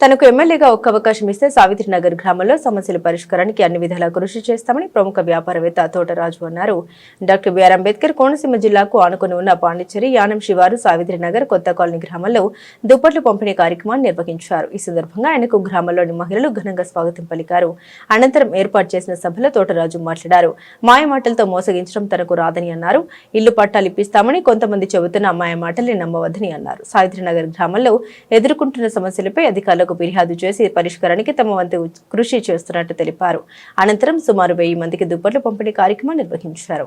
తనకు ఎమ్మెల్యేగా ఒక్క అవకాశం ఇస్తే సావిత్రి నగర్ గ్రామంలో సమస్యల పరిష్కారానికి అన్ని విధాలా కృషి చేస్తామని ప్రముఖ వ్యాపారవేత్త తోటరాజు అన్నారు. డాక్టర్ బిఆర్ అంబేద్కర్ కోనసీమ జిల్లాకు ఆనుకుని ఉన్న పాండిచ్చేరి యానం శివారు సావిత్రి నగర్ కొత్త కాలనీ గ్రామంలో దుప్పట్లు పంపిణీ కార్యక్రమాన్ని నిర్వహించారు. ఈ సందర్భంగా ఆయనకు గ్రామంలోని మహిళలు ఘనంగా స్వాగతం పలికారు. అనంతరం ఏర్పాటు చేసిన సభలో తోటరాజు మాట్లాడారు. మాయమాటలతో మోసగించడం తనకు రాదని అన్నారు. ఇల్లు పట్టాలు ఇప్పిస్తామని కొంతమంది చెబుతున్న మాయమాటల్ని నమ్మవద్దని అన్నారు. సావిత్రినగర్ గ్రామంలో ఎదుర్కొంటున్న సమస్యలపై అధికారులు అధికారులకు ఫిర్యాదు చేసి పరిష్కారానికి తమ వంతు కృషి చేస్తున్నట్టు తెలిపారు. అనంతరం సుమారు వెయ్యి మందికి దుప్పట్లు పంపిణీ కార్యక్రమం నిర్వహించారు.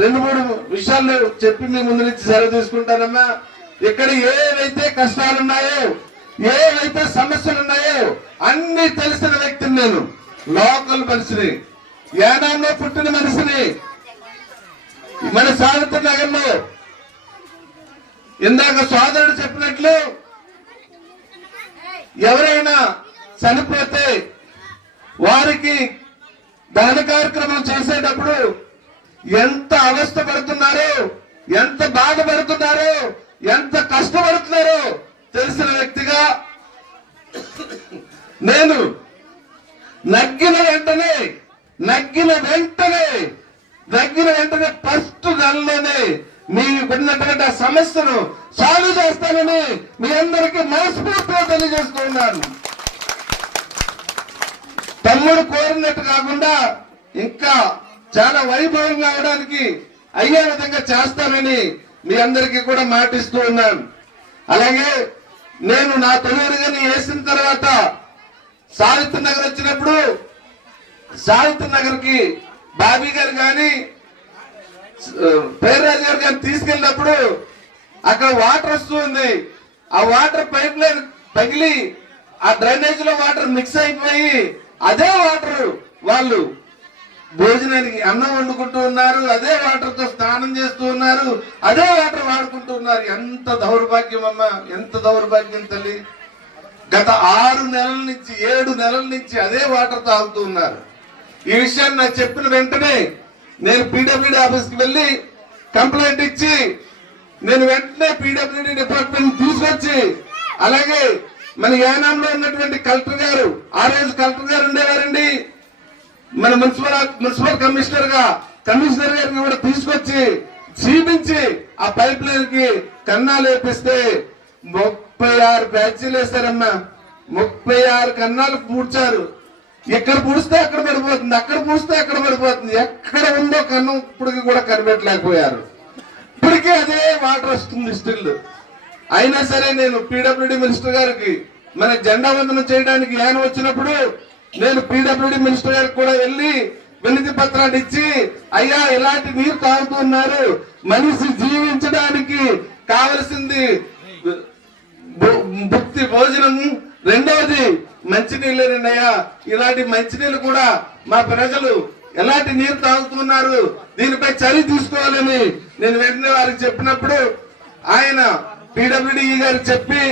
రెండు మూడు విషయాలు చెప్పి మీ ముందు నుంచి సెలవు తీసుకుంటానమ్మా. ఇక్కడ ఏవైతే కష్టాలున్నాయో ఏవైతే సమస్యలున్నాయో అన్ని తెలిసిన వ్యక్తిని నేను. లోకల్ మనిషిని. యానాంలో పుట్టిన మనిషిని. మన సావిత్రి నగర్లో ఇందాక సోదరుడు చెప్పినట్లు ఎవరైనా చనిపోతే వారికి దహన కార్యక్రమం చేసేటప్పుడు ఎంత అవస్థ పడుతున్నారో ఎంత బాధపడుతున్నారో ఎంత కష్టపడుతున్నారో తెలిసిన వ్యక్తిగా నేను నగ్గిన వెంటనే నగ్గిన వెంటనే నగ్గిన వెంటనే ఫస్ట్ నెలలోనే మీకున్నటువంటి ఆ సమస్యను సాల్వ్ చేస్తానని మీ అందరికీ మనస్ఫూర్తిగా తెలియజేస్తున్నాను తమ్ముడు కోరినట్టు కాకుండా ఇంకా చాలా వైభవంగా అవడానికి అయ్యే విధంగా చేస్తానని మీ అందరికీ కూడా మాటిస్తూ ఉన్నాను. అలాగే నేను నా తొలిగాని వేసిన తర్వాత సావిత్రి నగర్ వచ్చినప్పుడు సావిత్రి నగర్కి బాబీ గారు కానీ పేర్రాజు గారు తీసుకెళ్ళినప్పుడు అక్కడ వాటర్ వస్తుంది. ఆ వాటర్ పైప్ లైన్ పగిలి ఆ డ్రైనేజ్లో వాటర్ మిక్స్ అయిపోయి అదే వాటర్ వాళ్ళు భోజనానికి అన్నం వండుకుంటూ ఉన్నారు అదే వాటర్తో స్నానం చేస్తూ ఉన్నారు అదే వాటర్ వాడుకుంటూ ఉన్నారు. ఎంత దౌర్భాగ్యం అమ్మా ఎంత దౌర్భాగ్యం తల్లి. గత ఆరు నెలల నుంచి ఏడు నెలల నుంచి అదే వాటర్ తాగుతూ ఉన్నారు. ఈ విషయాన్ని నాకు చెప్పిన వెంటనే నేను పీడబ్ల్యూడీ ఆఫీస్కి వెళ్ళి కంప్లైంట్ ఇచ్చి నేను వెంటనే పీడబ్ల్యూడీ డిపార్ట్మెంట్ తీసుకొచ్చి అలాగే మన యానాంలో ఉన్నటువంటి కలెక్టర్ గారు ఆ రోజు కలెక్టర్ గారు ఉండేవారండి. మన మున్సిపల్ మున్సిపల్ కమిషనర్గా కమిషనర్ గారిని కూడా తీసుకొచ్చి చూపించి ఆ పైప్ లైన్కి కన్నాలు వేపిస్తే ముప్పై ఆరు బ్యాచ్లు వేస్తారమ్మా ముప్పై ఆరు కన్నాలు పూడ్చారు. ఎక్కడ పూడిస్తే అక్కడ పడిపోతుంది అక్కడ పూడిస్తే అక్కడ పడిపోతుంది. ఎక్కడ ఉందో కన్ను ఇప్పటికి కూడా కనిపెట్టలేకపోయారు. ఇప్పటికీ అదే వాటర్ వస్తుంది స్టిల్ అయినా సరే నేను పీడబ్ల్యూడి మినిస్టర్ గారికి మన జెండా వందనం చేయడానికి యాన్ వచ్చినప్పుడు నేను పీడబ్ల్యూడి మినిస్టర్ గారికి కూడా వెళ్ళి వినతి పత్రాన్ని ఇచ్చి అయ్యా ఇలాంటి నీరు తాగుతున్నారు మనిషి జీవించడానికి కావలసింది మంచినీళ్ళేనండి అయ్యా ఇలాంటి మంచినీళ్ళు కూడా మా ప్రజలు ఎలాంటి నీరు తాగుతున్నారు? దీనిపై చర్య తీసుకోవాలని నేను వెంటనే వారికి చెప్పినప్పుడు ఆయన పీడబ్ల్యూడి గారికి చెప్పి